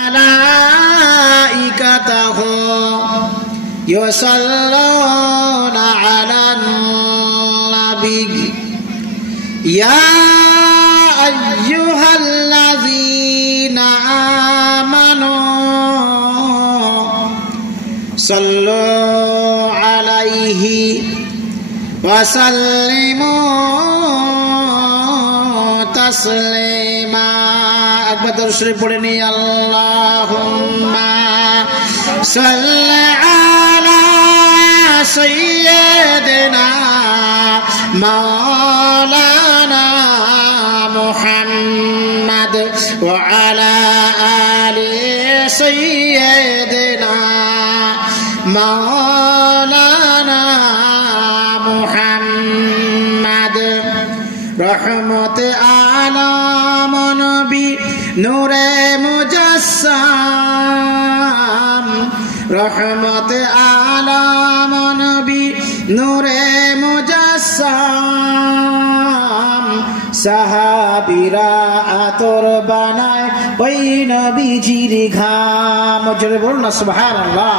malaikatahu yusalluna 'alan nabi ya ayyuhalladzina amanu sallu 'alaihi wa sallimu taslima. একবার দরুদ শরীফ পড়ে নি। আল্লাহুম্মা সাল্লি আলা সাইয়্যিদিনা মাওলানা মুহাম্মদ ওয়া আলা আলি সাইয়্যিদিনা মাওলানা মুহাম্মদ। রহমত আলম নবী নূরে মুজাসসাম, রহমত আলম নবী নূরে মুজাসসাম। সাহাবীরা আতর বানায় ওই নবীজির ঘাম। জোরে বলুন না সুবহানাল্লাহ।